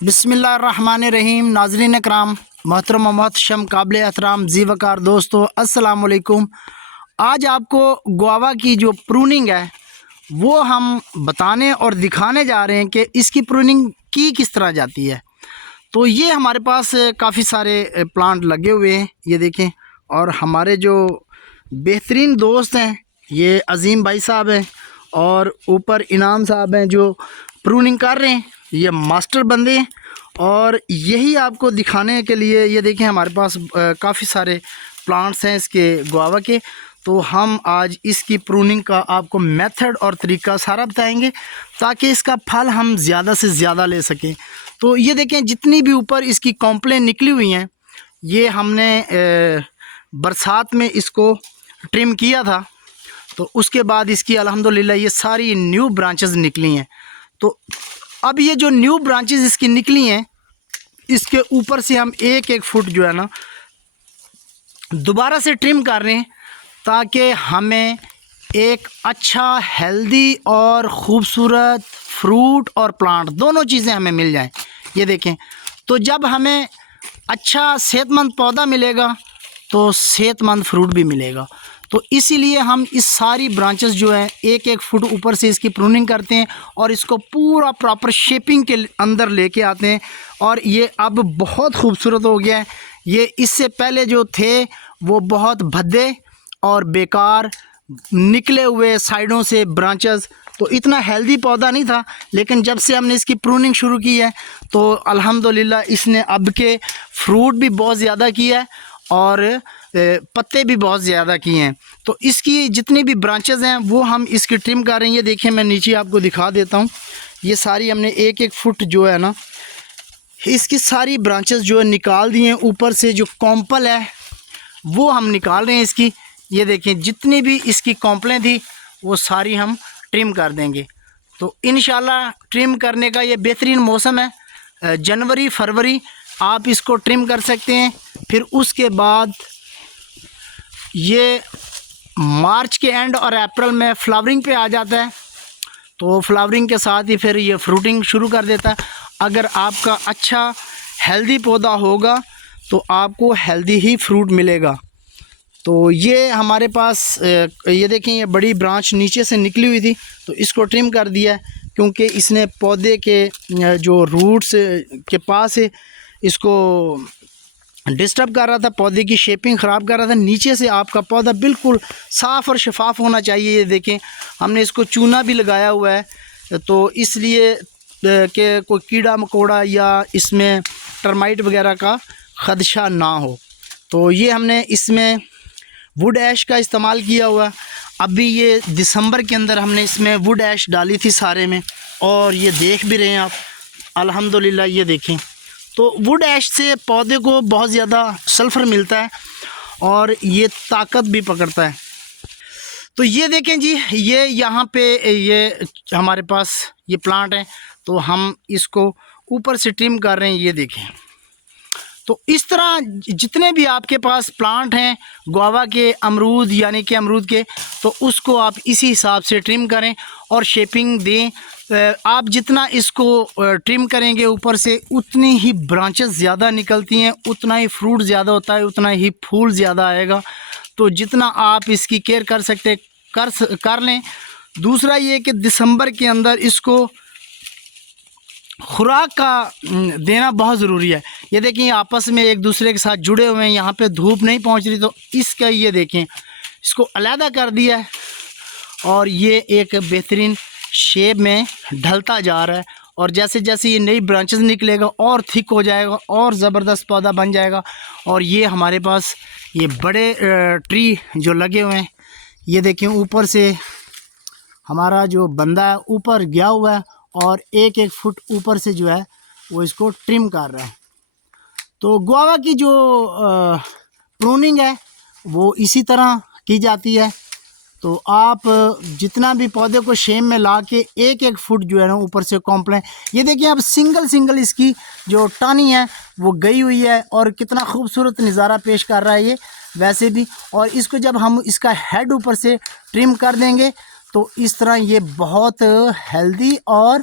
बिस्मिल्लाहिर्रहमानिर्रहीम। नाज़रीन इकराम, मोहतरम मोहतशम काबिल एहतराम जी वकार दोस्तों, अस्सलाम वालेकुम। आज आपको गुआवा की जो प्रूनिंग है वो हम बताने और दिखाने जा रहे हैं कि इसकी प्रूनिंग की किस तरह जाती है। तो ये हमारे पास काफ़ी सारे प्लांट लगे हुए हैं, ये देखें। और हमारे जो बेहतरीन दोस्त हैं ये अज़ीम भाई साहब हैं और ऊपर इनाम साहब हैं जो प्रूनिंग कर रहे हैं। ये मास्टर बंदे हैं और यही आपको दिखाने के लिए ये देखें हमारे पास काफ़ी सारे प्लांट्स हैं इसके गुआवा के। तो हम आज इसकी प्रूनिंग का आपको मेथड और तरीका सारा बताएंगे ताकि इसका फल हम ज़्यादा से ज़्यादा ले सकें। तो ये देखें जितनी भी ऊपर इसकी कॉम्प्लेन निकली हुई हैं ये हमने बरसात में इसको ट्रिम किया था। तो उसके बाद इसकी अल्हम्दुलिल्लाह ये सारी न्यू ब्रांचेस निकली हैं। तो अब ये जो न्यू ब्रांचेस इसकी निकली हैं इसके ऊपर से हम एक एक फुट जो है ना दोबारा से ट्रिम कर रहे हैं ताकि हमें एक अच्छा हेल्दी और ख़ूबसूरत फ्रूट और प्लांट दोनों चीज़ें हमें मिल जाएं। ये देखें, तो जब हमें अच्छा सेहतमंद पौधा मिलेगा तो सेहतमंद फ्रूट भी मिलेगा। तो इसीलिए हम इस सारी ब्रांचेस जो है एक एक फुट ऊपर से इसकी प्रूनिंग करते हैं और इसको पूरा प्रॉपर शेपिंग के अंदर लेके आते हैं। और ये अब बहुत खूबसूरत हो गया है। ये इससे पहले जो थे वो बहुत भद्दे और बेकार निकले हुए साइडों से ब्रांचेस, तो इतना हेल्दी पौधा नहीं था। लेकिन जब से हमने इसकी प्रूनिंग शुरू की है तो अल्हम्दुलिल्लाह इसने अब के फ्रूट भी बहुत ज़्यादा किया है और पत्ते भी बहुत ज़्यादा किए हैं। तो इसकी जितनी भी ब्रांचेस हैं वो हम इसकी ट्रिम कर रहे हैं। ये देखिए, मैं नीचे आपको दिखा देता हूँ। ये सारी हमने एक एक फुट जो है ना इसकी सारी ब्रांचेस जो है निकाल दी हैं। ऊपर से जो कॉम्पल है वो हम निकाल रहे हैं इसकी। ये देखें, जितनी भी इसकी कॉम्पलें थी वो सारी हम ट्रिम कर देंगे। तो इंशाल्लाह ट्रिम करने का ये बेहतरीन मौसम है। जनवरी फरवरी आप इसको ट्रिम कर सकते हैं। फिर उसके बाद ये मार्च के एंड और अप्रैल में फ्लावरिंग पे आ जाता है। तो फ्लावरिंग के साथ ही फिर ये फ्रूटिंग शुरू कर देता है। अगर आपका अच्छा हेल्दी पौधा होगा तो आपको हेल्दी ही फ्रूट मिलेगा। तो ये हमारे पास ये देखें, ये बड़ी ब्रांच नीचे से निकली हुई थी तो इसको ट्रिम कर दिया है क्योंकि इसने पौधे के जो रूट्स के पास है इसको डिस्टर्ब कर रहा था, पौधे की शेपिंग ख़राब कर रहा था। नीचे से आपका पौधा बिल्कुल साफ़ और शफाफ होना चाहिए। ये देखें, हमने इसको चूना भी लगाया हुआ है तो इसलिए कि कोई कीड़ा मकोड़ा या इसमें टर्माइट वगैरह का ख़दशा ना हो। तो ये हमने इसमें वुड ऐश का इस्तेमाल किया हुआ। अभी ये दिसंबर के अंदर हमने इसमें वुड ऐश डाली थी सारे में और ये देख भी रहे हैं आप अल्हम्दुलिल्लाह। ये देखें, तो वुड ऐश से पौधे को बहुत ज़्यादा सल्फ़र मिलता है और ये ताकत भी पकड़ता है। तो ये देखें जी, ये यहाँ पे ये हमारे पास ये प्लांट है तो हम इसको ऊपर से ट्रिम कर रहे हैं। ये देखें, तो इस तरह जितने भी आपके पास प्लांट हैं गुआवा के, अमरूद यानी कि अमरूद के, तो उसको आप इसी हिसाब से ट्रिम करें और शेपिंग दें। आप जितना इसको ट्रिम करेंगे ऊपर से उतनी ही ब्रांचेस ज़्यादा निकलती हैं, उतना ही फ्रूट ज़्यादा होता है, उतना ही फूल ज़्यादा आएगा। तो जितना आप इसकी केयर कर सकते कर लें। दूसरा ये कि दिसंबर के अंदर इसको खुराक का देना बहुत ज़रूरी है। ये देखें, आपस में एक दूसरे के साथ जुड़े हुए हैं, यहाँ पे धूप नहीं पहुँच रही तो इसका ये देखें इसको अलहदा कर दिया है और ये एक बेहतरीन शेप में ढलता जा रहा है। और जैसे जैसे ये नई ब्रांचेस निकलेगा और थिक हो जाएगा और ज़बरदस्त पौधा बन जाएगा। और ये हमारे पास ये बड़े ट्री जो लगे हुए हैं, ये देखें ऊपर से हमारा जो बंदा है ऊपर गया हुआ है और एक एक फुट ऊपर से जो है वो इसको ट्रिम कर रहा है। तो गुआवा की जो प्रूनिंग है वो इसी तरह की जाती है। तो आप जितना भी पौधे को शेप में ला के एक एक फुट जो है ना ऊपर से कॉम्प्लेन, ये देखिए अब सिंगल सिंगल इसकी जो टानी है वो गई हुई है और कितना खूबसूरत नज़ारा पेश कर रहा है ये वैसे भी। और इसको जब हम इसका हेड ऊपर से ट्रिम कर देंगे तो इस तरह ये बहुत हेल्दी और